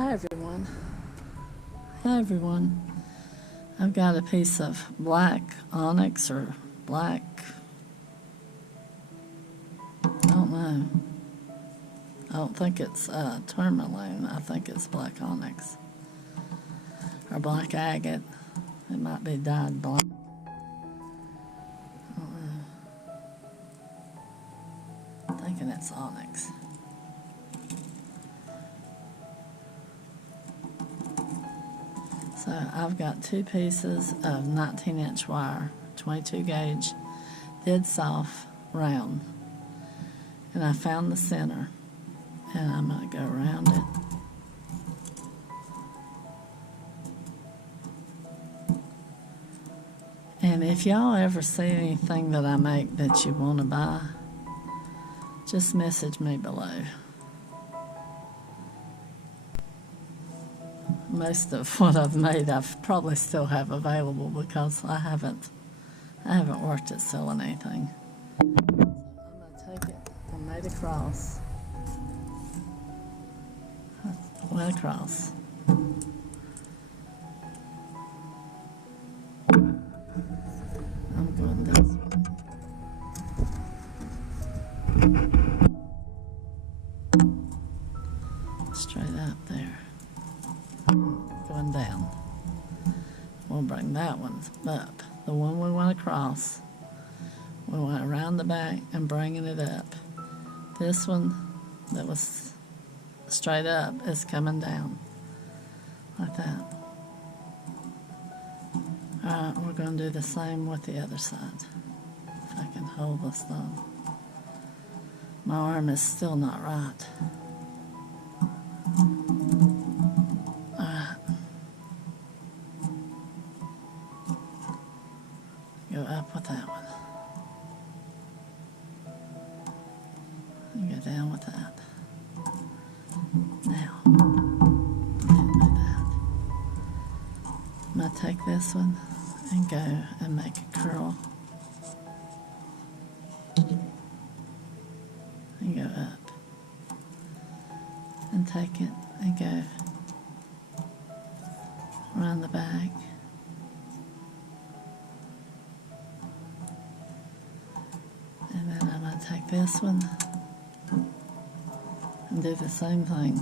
Hi everyone. I've got a piece of black onyx or black, I don't know. I don't think it's tourmaline. I think it's black onyx or black agate. It might be dyed black. I don't know. I'm thinking it's onyx. So I've got two pieces of 19-inch wire, 22 gauge, dead soft, round. And I found the center, and I'm going to go around it. And if y'all ever see anything that I make that you want to buy, just message me below. Most of what I've made I probably still have available because I haven't worked at selling anything. So I'm going to take it and made a cross. Went across. I'm going this way. Straight up there. Going down. We'll bring that one up. The one we went across, we went around the back and bringing it up. This one that was straight up is coming down like that. Alright, we're going to do the same with the other side. If I can hold this thumb. My arm is still not right. Go up with that one. And go down with that. Now, can't do that. I'm going to take this one and go and make a curl. And go up. And take it and go around the back. And then I'm going to take this one and do the same thing.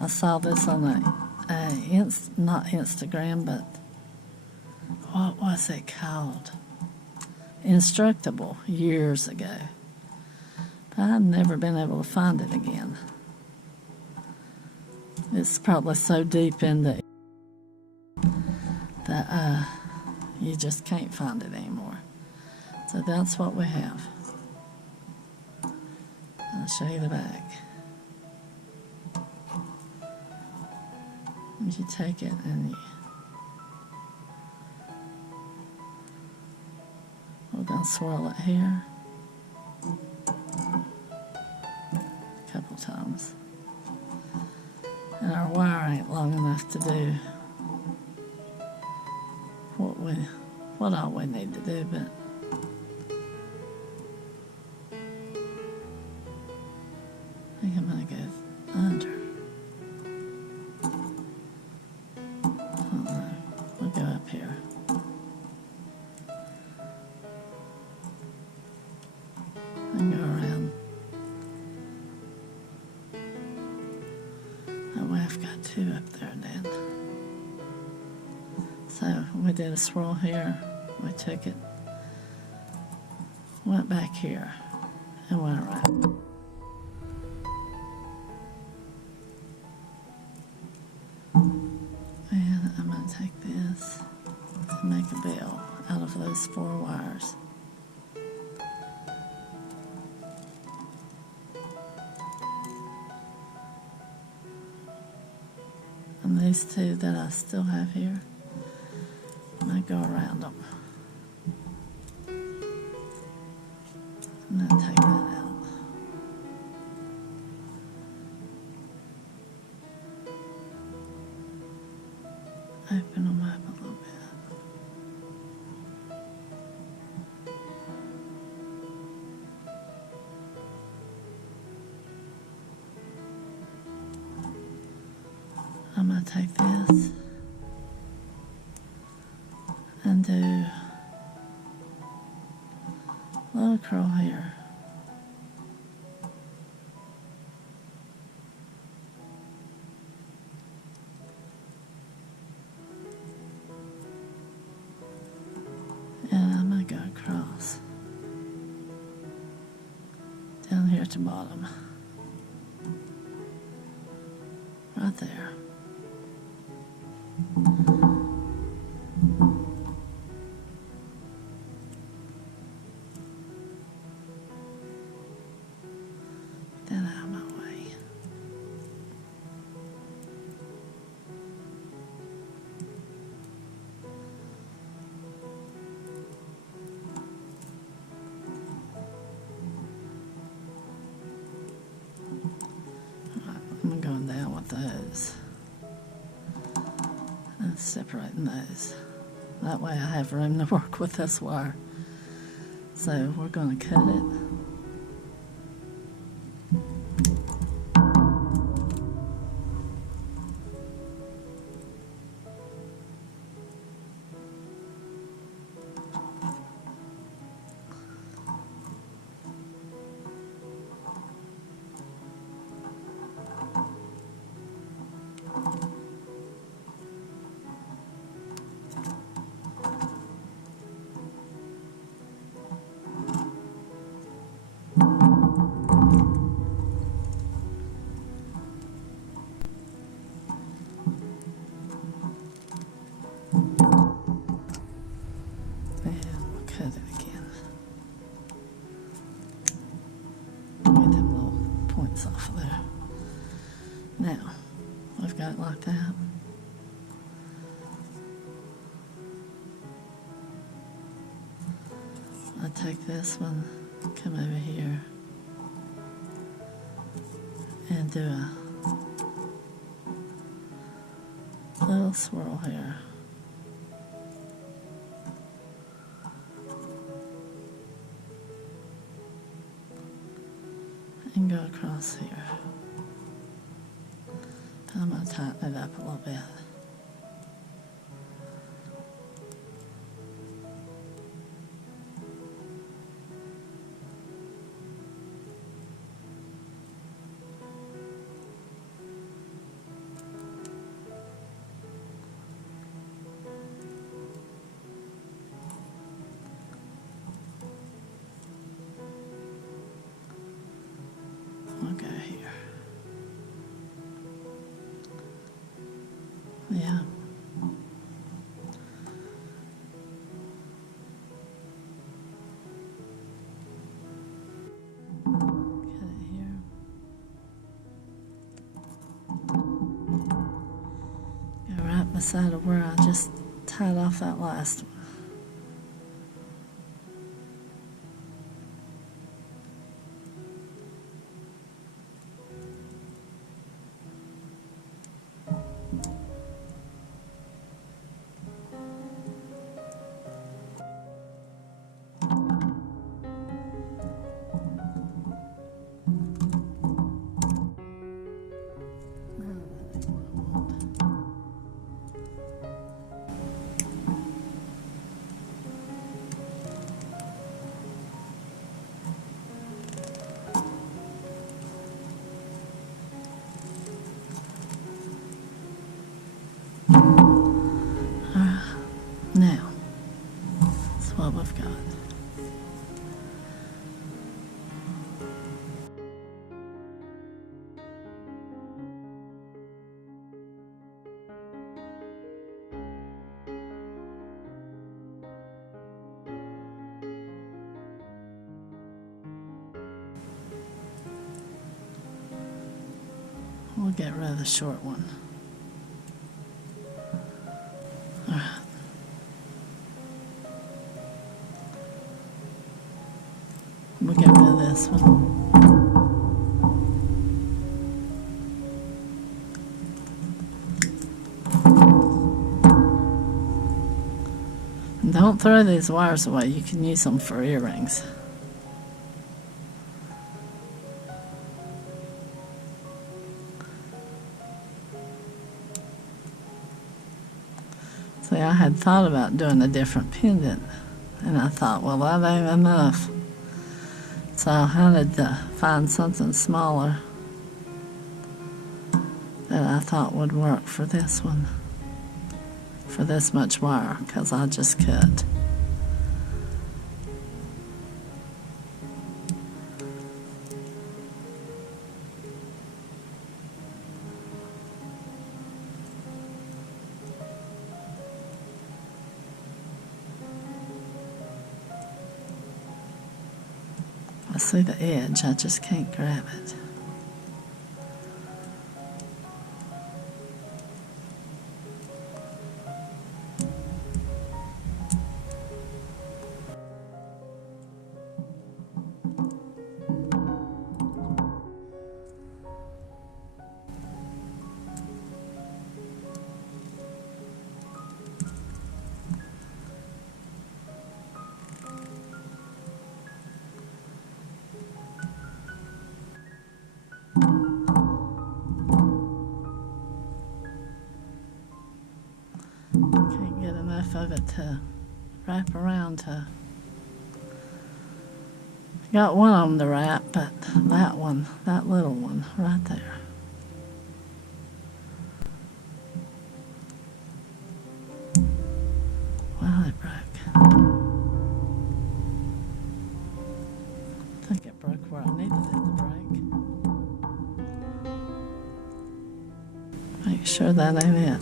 I saw this on not Instagram, but what was it called? Instructable years ago. But I've never been able to find it again. It's probably so deep into that you just can't find it anymore. So that's what we have. I'll show you the back. You take it and we're going to swirl it here a couple times. And our wire ain't long enough to do what all we need to do, but I think I'm going to go under. We'll go up here. And go around. That way I've got two up there then. So we did a swirl here. We took it, went back here, and went around. And I'm going to take this and make a bell out of those 4 wires. And these 2 that I still have here, I'm going to go around them. And then take that out. Open them up a little bit. I'm going to take this and do a little curl here. And I'm going to go across down here at the bottom. Right there. Get that out of my way. I'm going down with those and separating those. That way I have room to work with this wire. So we're going to cut it. Off of there. Now, I've got it like that. I take this one, come over here, and do a little swirl here. And go across here. I'm going to tighten it up a little bit. I'll go here. Yeah. Cut it here. Go right beside of where I just tied off that last one. Now, that's what we've got. We'll get rid of the short one. All right. We'll get rid of this one. And don't throw these wires away. You can use them for earrings. See, I had thought about doing a different pendant, and I thought, well, that ain't enough. So I had to find something smaller that I thought would work for this one, for this much wire, because I just cut. I see the edge, I just can't grab it. Can't get enough of it to wrap around to. Got one of them to wrap, but that one, that little one right there. Well, it broke. I think it broke where I needed it to break. Make sure that ain't it.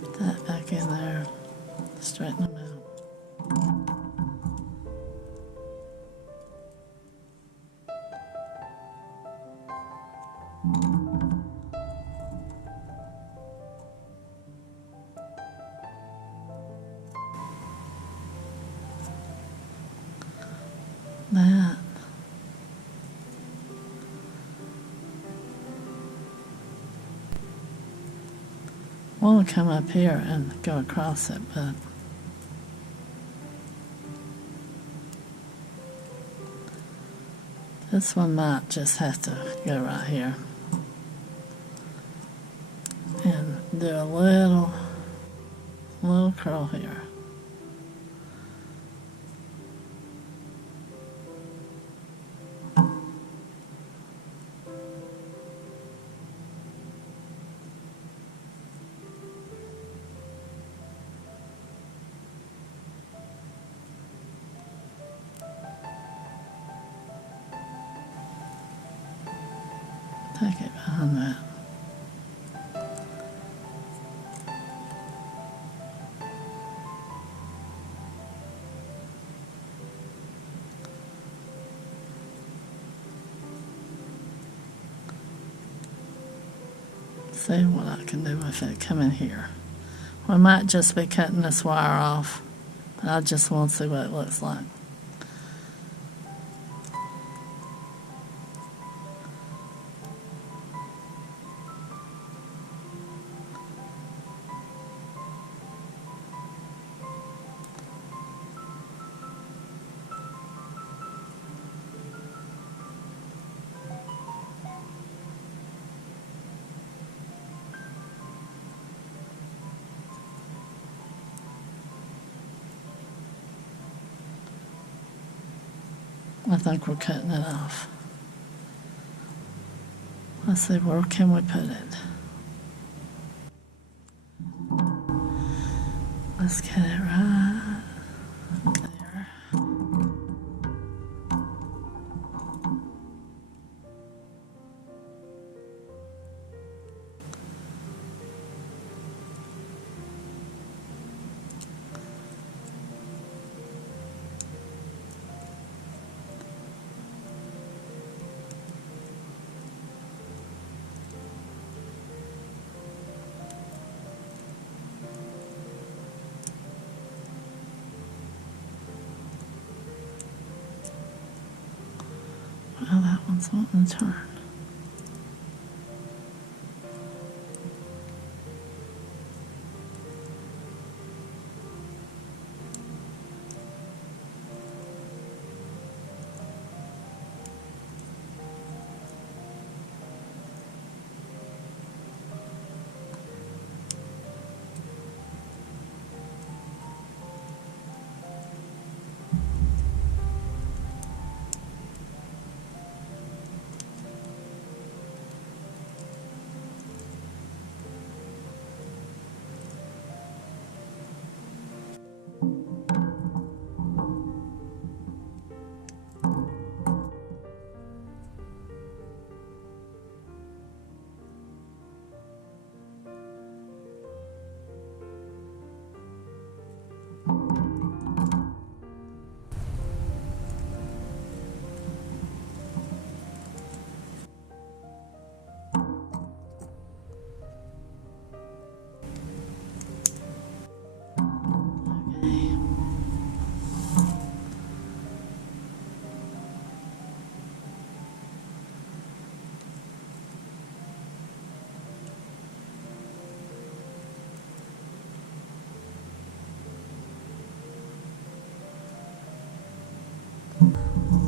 Put that back in there, straighten them out. That. I want to come up here and go across it, but this one might just have to go right here and do a little curl here. Take it behind that. See what I can do with it. Come in here. We might just be cutting this wire off, but I just want to see what it looks like. I think we're cutting it off. Let's see, where can we put it? Let's get it right there. Well, that one's wanting to turn.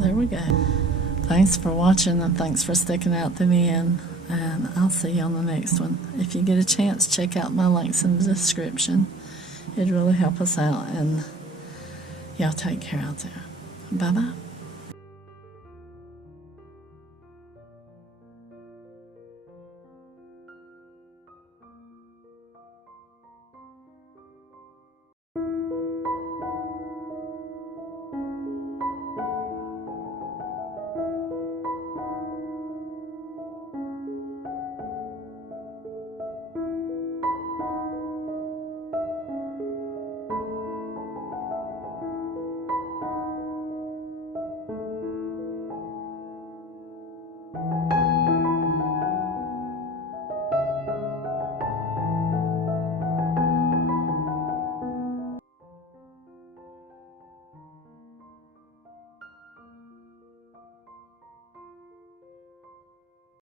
there we go. Thanks for watching, and thanks for sticking out to the end, and I'll see you on the next one. If you get a chance, check out my links in the description. It'd really help us out, and y'all take care out there. Bye-bye.